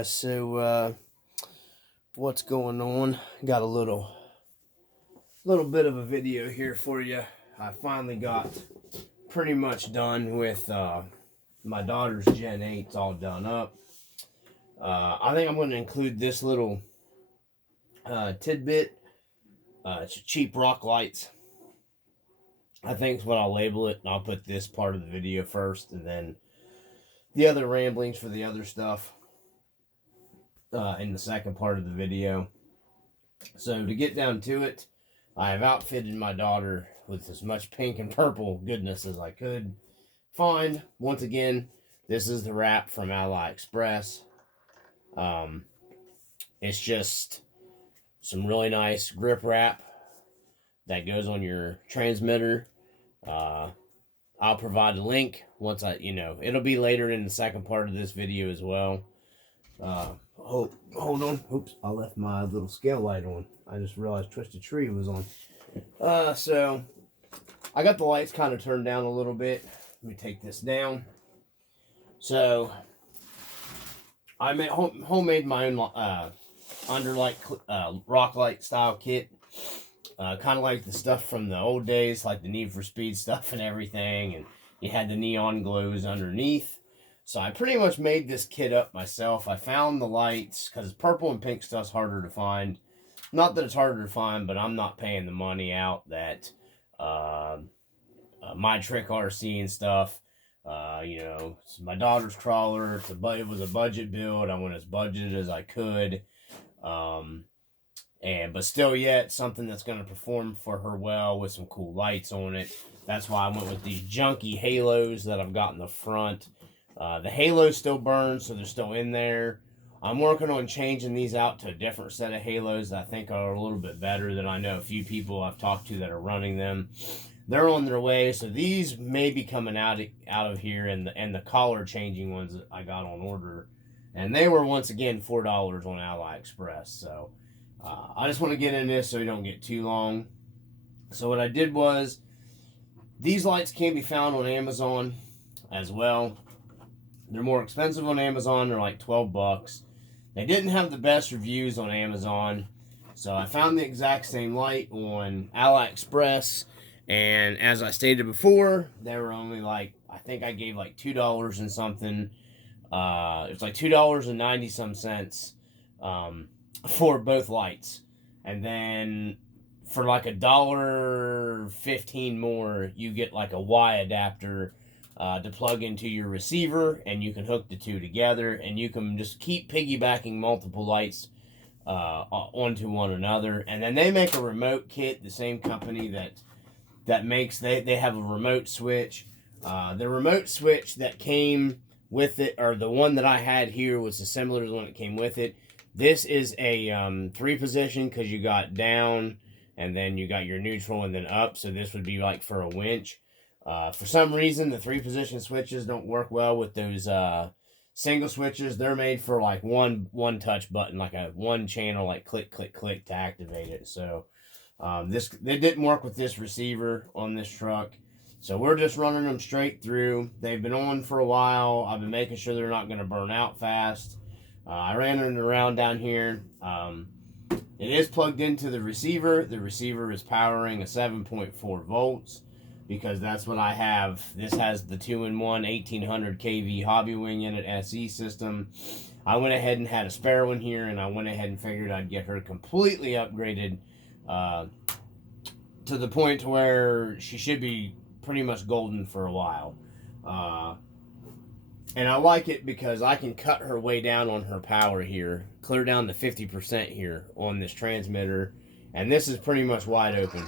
guys, so what's going on? Got a little bit of a video here for you. I finally got pretty much done with my daughter's Gen 8. It's all done up. I think I'm going to include this little tidbit. It's cheap rock lights. I think is what I'll label it. I'll put this part of the video first, and then the other ramblings for the other stuff in the second part of the video. So to get down to it, I have outfitted my daughter with as much pink and purple goodness as I could find. Once again, this is the wrap from AliExpress. It's just some really nice grip wrap that goes on your transmitter. I'll provide a link once it'll be later in the second part of this video as well. Hold on. Oops, I left my little scale light on. I just realized Twisted Tree was on. So I got the lights kind of turned down a little bit. Let me take this down. So I homemade my own underlight rock light style kit. Kind of like the stuff from the old days, like the Need for Speed stuff and everything, and you had the neon glows underneath. So I pretty much made this kit up myself. I found the lights, because purple and pink stuff's harder to find. Not that it's harder to find, but I'm not paying the money out that My Trick RC and stuff. It's my daughter's crawler. It was a budget build. I went as budgeted as I could. But still yet, something that's going to perform for her well with some cool lights on it. That's why I went with these junky halos that I've got in the front. The halos still burn, so they're still in there. I'm working on changing these out to a different set of halos that I think are a little bit better than I know a few people I've talked to that are running them. They're on their way, so these may be coming out of here, and the collar changing ones that I got on order. And they were, once again, $4 on AliExpress, so I just want to get in this so we don't get too long. So what I did was, these lights can be found on Amazon as well. They're more expensive on Amazon. They're like 12 bucks. They didn't have the best reviews on Amazon, so I found the exact same light on AliExpress. And as I stated before, they were only like, I think I gave like $2 and something. It was like $2.90 some cents. For both lights, and then for like $1.15 more, you get like a Y adapter to plug into your receiver, and you can hook the two together, and you can just keep piggybacking multiple lights onto one another. And then they make a remote kit, the same company that makes they have a remote switch. The remote switch that came with it, or the one that I had here, was similar to the one that came with it. This is a 3-position, because you got down, and then you got your neutral, and then up. So this would be like for a winch. For some reason, the 3-position switches don't work well with those single switches. They're made for like one touch button, like a one channel, like click, click, click to activate it. So they didn't work with this receiver on this truck. So we're just running them straight through. They've been on for a while. I've been making sure they're not going to burn out fast. I ran it around down here. It is plugged into the receiver. The receiver is powering a 7.4 volts because that's what I have. This has the 2-in-1 1800 kV Hobby Wing in it SE system. I went ahead and had a spare one here, and I went ahead and figured I'd get her completely upgraded to the point where she should be pretty much golden for a while. And I like it because I can cut her way down on her power here. Clear down to 50% here on this transmitter. And this is pretty much wide open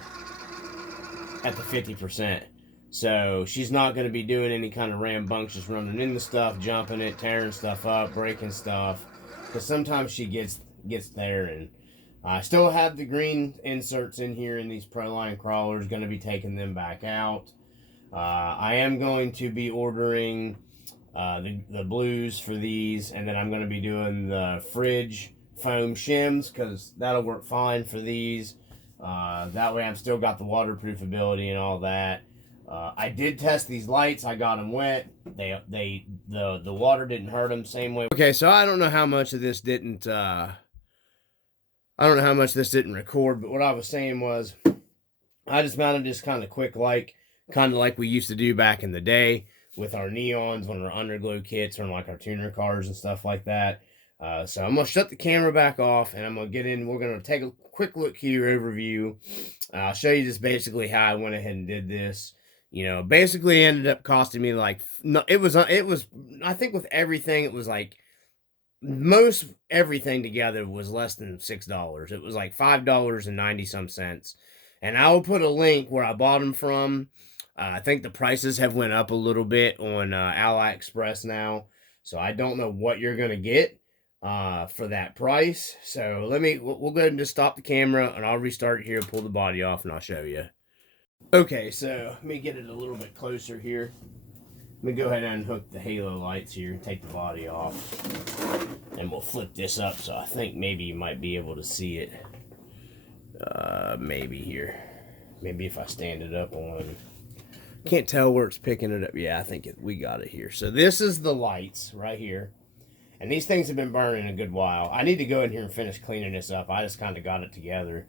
at the 50%. So she's not going to be doing any kind of rambunctious running into stuff, jumping it, tearing stuff up, breaking stuff. Because sometimes she gets there. And I still have the green inserts in here in these Proline crawlers. Going to be taking them back out. I am going to be ordering the blues for these, and then I'm going to be doing the fridge foam shims, because that'll work fine for these. That way I've still got the waterproof ability and all that. I did test these lights. I got them wet. The water didn't hurt them. Same way. Okay, so I don't know how much of this didn't. I don't know how much this didn't record, but what I was saying was, I just mounted this kind of quick, kind of like we used to do back in the day with our neons on our underglow kits or like our tuner cars and stuff like that. So I'm gonna shut the camera back off and I'm gonna get in. We're gonna take a quick look here, overview. I'll show you just basically how I went ahead and did this. You know, basically ended up costing me like, no, it was, I think with everything, it was like, most everything together was less than $6. It was like $5.90 some cents. And I will put a link where I bought them from. I think the prices have went up a little bit on AliExpress now. So I don't know what you're going to get for that price. So we'll go ahead and just stop the camera and I'll restart it here, pull the body off, and I'll show you. Okay, so let me get it a little bit closer here. Let me go ahead and unhook the halo lights here, take the body off, and we'll flip this up so I think maybe you might be able to see it. Maybe here. Maybe if I stand it up on... Can't tell where it's picking it up. Yeah, I think we got it here. So this is the lights right here. And these things have been burning a good while. I need to go in here and finish cleaning this up. I just kind of got it together.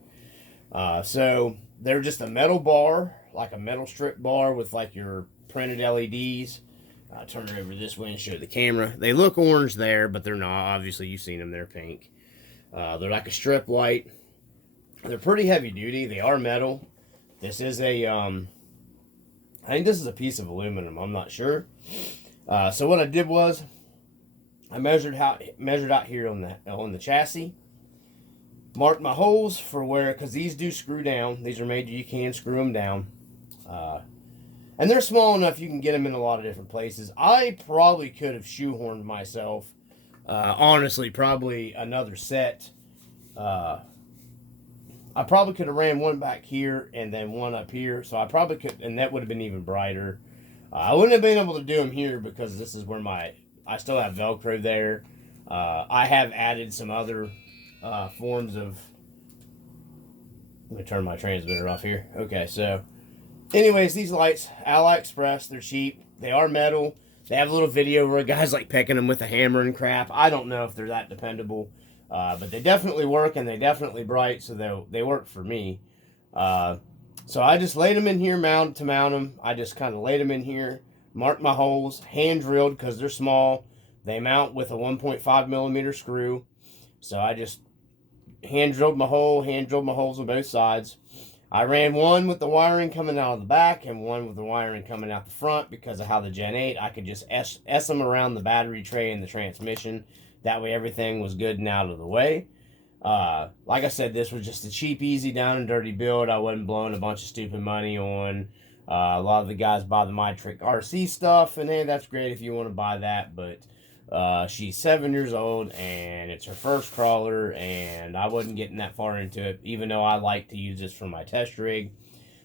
So they're just a metal bar, like a metal strip bar with like your printed LEDs. Turn it over this way and show the camera. They look orange there, but they're not. Obviously, you've seen them. They're pink. They're like a strip light. They're pretty heavy duty. They are metal. This is a, I think this is a piece of aluminum. I'm not sure. So what I did was, I measured out here on the chassis. Marked my holes for where, because these do screw down. These are made, you can screw them down. And they're small enough you can get them in a lot of different places. I probably could have shoehorned myself, honestly, probably another set. I probably could have ran one back here and then one up here. So I probably could, and that would have been even brighter. I wouldn't have been able to do them here because this is where I still have Velcro there. I have added some other forms of... Let me turn my transmitter off here. Okay, so anyways, these lights, AliExpress, they're cheap. They are metal. They have a little video where a guy's like pecking them with a hammer and crap. I don't know if they're that dependable, but they definitely work and they definitely bright, so they work for me. So I just laid them in here to mount them. I just kind of laid them in here, marked my holes, hand drilled because they're small. They mount with a 1.5 millimeter screw. So I just hand drilled my holes on both sides. I ran one with the wiring coming out of the back and one with the wiring coming out the front because of how the Gen8, I could just S them around the battery tray and the transmission. That way everything was good and out of the way. Like I said, this was just a cheap, easy, down and dirty build. I wasn't blowing a bunch of stupid money on. A lot of the guys buy the My Trick RC stuff, and hey, that's great if you want to buy that, but she's 7 years old, and it's her first crawler, and I wasn't getting that far into it, even though I like to use this for my test rig.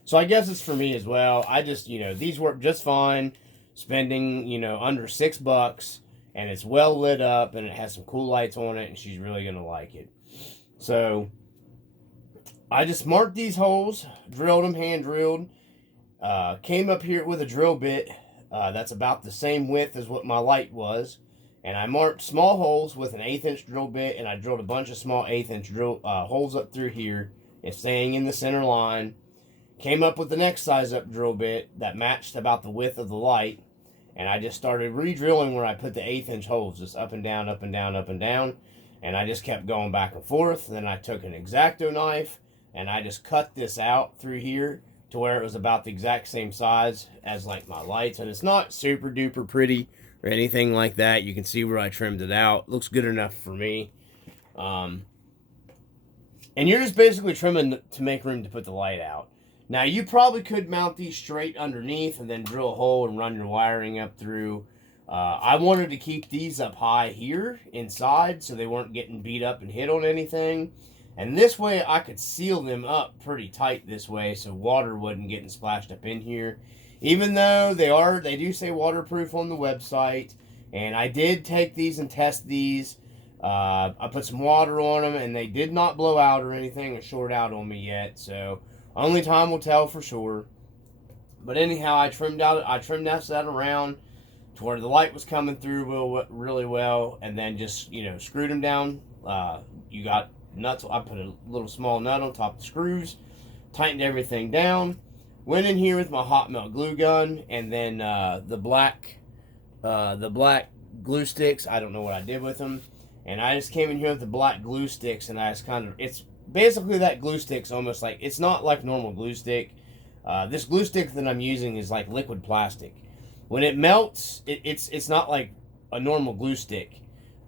So I guess it's for me as well. I just, these work just fine, spending, under $6, and it's well lit up, and it has some cool lights on it, and she's really going to like it. So I just marked these holes, drilled them, hand drilled, came up here with a drill bit that's about the same width as what my light was. And I marked small holes with an 1/8 inch drill bit, and I drilled a bunch of small 1/8 inch drill holes up through here. It's staying in the center line. Came up with the next size up drill bit that matched about the width of the light. And I just started re-drilling where I put the 1/8 inch holes, just up and down, up and down, up and down. And I just kept going back and forth. Then I took an X-Acto knife, and I just cut this out through here to where it was about the exact same size as like my lights. And it's not super duper pretty or anything like that. You can see where I trimmed it out. Looks good enough for me. And you're just basically trimming to make room to put the light out. Now, you probably could mount these straight underneath and then drill a hole and run your wiring up through. I wanted to keep these up high here inside so they weren't getting beat up and hit on anything. And this way I could seal them up pretty tight this way so water wasn't getting splashed up in here. Even though they do say waterproof on the website. And I did take these and test these. I put some water on them and they did not blow out or anything or short out on me yet. So only time will tell for sure. But anyhow, I trimmed that around to where the light was coming through really well, and then just, you know, screwed them down. You got nuts. I put a little small nut on top of the screws, tightened everything down. Went in here with my hot melt glue gun, and then the black glue sticks. I don't know what I did with them, and I just came in here with the black glue sticks, and I just it's basically that glue stick's almost like, it's not like normal glue stick. This glue stick that I'm using is like liquid plastic. When it melts, it's not like a normal glue stick.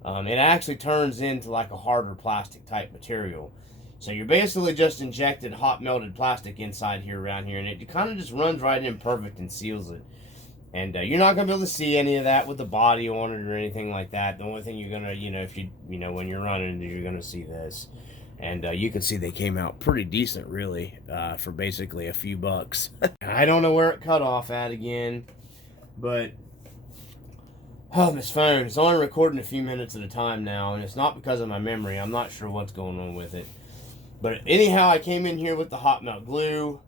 It actually turns into like a harder plastic type material. So you're basically just injected hot melted plastic inside here, around here, and it kind of just runs right in perfect and seals it. And you're not going to be able to see any of that with the body on it or anything like that. The only thing you're going to, you know, if you know, when you're running, you're going to see this. And you can see they came out pretty decent, really, for basically a few bucks. I don't know where it cut off at again, but oh, this phone, it's only recording a few minutes at a time now, and it's not because of my memory. I'm not sure what's going on with it. But anyhow, I came in here with the hot melt glue,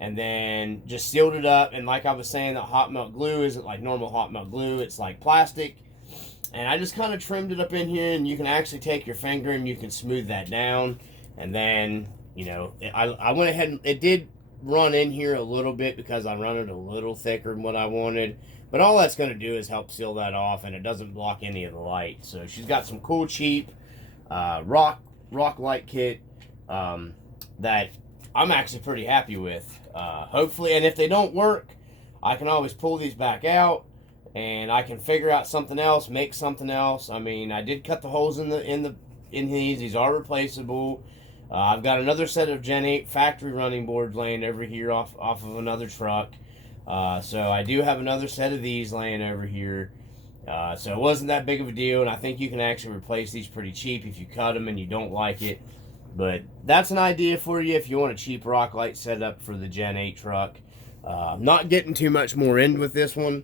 and then just sealed it up. And like I was saying, that hot melt glue isn't like normal hot melt glue. It's like plastic. And I just kind of trimmed it up in here, and you can actually take your finger and you can smooth that down. And then, you know, I went ahead and it did run in here a little bit because I run it a little thicker than what I wanted. But all that's going to do is help seal that off, and it doesn't block any of the light. So she's got some cool, cheap rock light kit that I'm actually pretty happy with. Hopefully, and if they don't work, I can always pull these back out, and I can figure out something else, make something else. I mean, I did cut the holes in these. These are replaceable. I've got another set of Gen 8 factory running boards laying over here off of another truck. So I do have another set of these laying over here. So it wasn't that big of a deal, and I think you can actually replace these pretty cheap if you cut them and you don't like it. But that's an idea for you if you want a cheap rock light setup for the Gen 8 truck. I'm not getting too much more in with this one.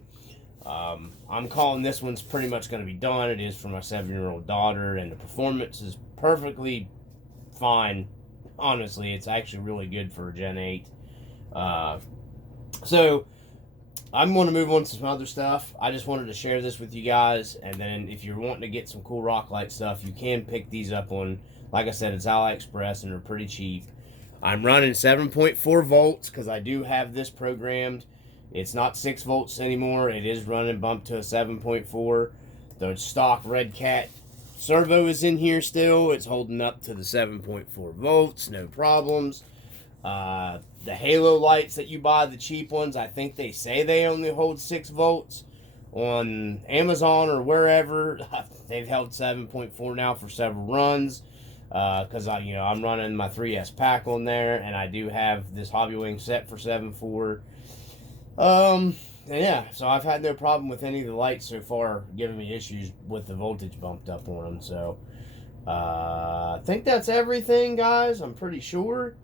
I'm calling this one's pretty much going to be done. It is for my 7-year-old daughter, and the performance is perfectly fine. Honestly, it's actually really good for a Gen 8. So I'm going to move on to some other stuff. I just wanted to share this with you guys, and then if you're wanting to get some cool rock light stuff, you can pick these up on, like I said, it's AliExpress, and they're pretty cheap. I'm running 7.4 volts because I do have this programmed. It's not 6 volts anymore. It is running bumped to a 7.4. The stock Red Cat servo is in here still. It's holding up to the 7.4 volts, no problems. The halo lights that you buy, the cheap ones, I think they say they only hold 6 volts. On Amazon or wherever, they've held 7.4 now for several runs. Because I'm running my 3S pack on there, and I do have this Hobbywing set for 7.4. And yeah, so I've had no problem with any of the lights so far giving me issues with the voltage bumped up on them. So I think that's everything, guys. I'm pretty sure.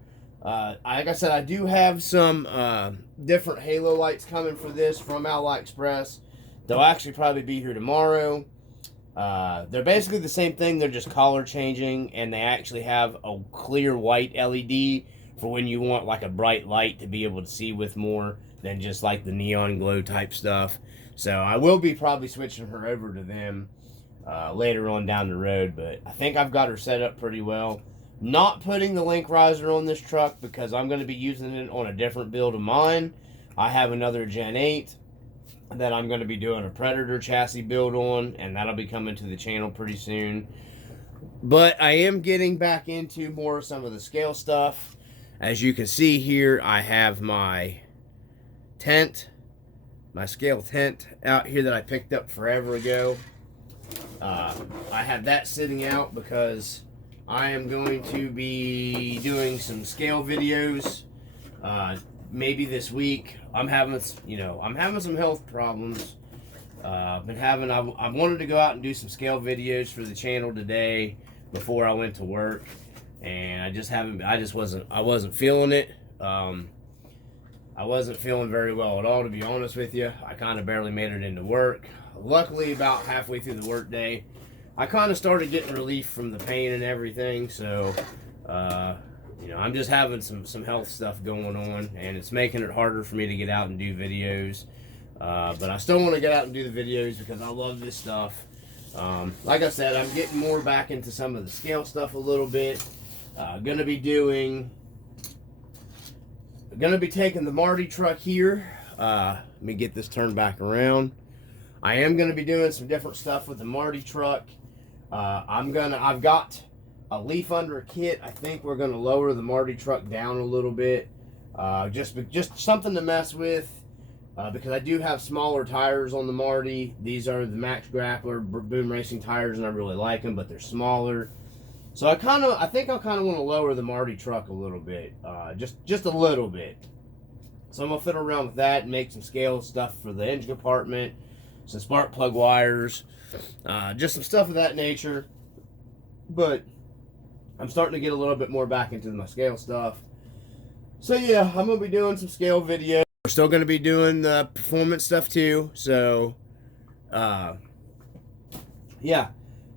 Like I said, I do have some different halo lights coming for this from AliExpress. They'll actually probably be here tomorrow. They're basically the same thing. They're just color changing, and they actually have a clear white LED for when you want like a bright light to be able to see with more than just like the neon glow type stuff. So I will be probably switching her over to them later on down the road, but I think I've got her set up pretty well. Not putting the link riser on this truck because I'm going to be using it on a different build of mine. I have another Gen 8 that I'm going to be doing a Predator chassis build on, and that'll be coming to the channel pretty soon. But I am getting back into more of some of the scale stuff. As you can see here, I have my tent, my scale tent out here that I picked up forever ago. I have that sitting out because I am going to be doing some scale videos maybe this week. I'm having some health problems. I wanted to go out and do some scale videos for the channel today before I went to work, and I wasn't feeling it. I wasn't feeling very well at all, to be honest with you. I kind of barely made it into work. Luckily, about halfway through the work day, I kind of started getting relief from the pain and everything, so You know, I'm just having some health stuff going on, and it's making it harder for me to get out and do videos. But I still want to get out and do the videos because I love this stuff. Like I said, I'm getting more back into some of the scale stuff a little bit. Gonna be taking the Marty truck here. Let me get this turned back around. I am gonna be doing some different stuff with the Marty truck. I've got a leaf under a kit. I think we're gonna lower the Marty truck down a little bit. Just something to mess with. Because I do have smaller tires on the Marty. These are the Max Grappler Boom Racing tires, and I really like them, but they're smaller. So I think I kind of want to lower the Marty truck a little bit, just a little bit. So I'm gonna fiddle around with that and make some scale stuff for the engine compartment, some spark plug wires, just some stuff of that nature. But I'm starting to get a little bit more back into my scale stuff. So yeah, I'm gonna be doing some scale videos. We're still going to be doing the performance stuff too, so yeah.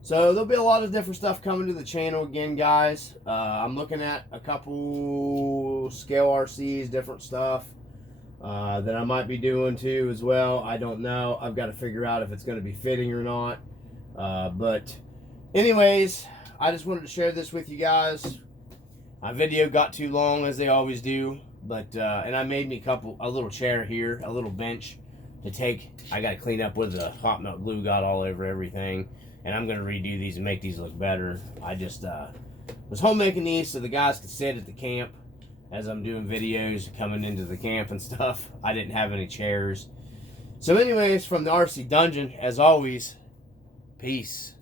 So there'll be a lot of different stuff coming to the channel again, guys. I'm looking at a couple scale RCs, different stuff that I might be doing too as well. I don't know. I've got to figure out if it's going to be fitting or not. But anyways, I just wanted to share this with you guys. My video got too long, as they always do. But, and I made me a little chair here, a little bench to take. I got to clean up where the hot melt glue got all over everything. And I'm going to redo these and make these look better. I just was homemaking these so the guys could sit at the camp as I'm doing videos coming into the camp and stuff. I didn't have any chairs. So anyways, from the RC Dungeon, as always, peace.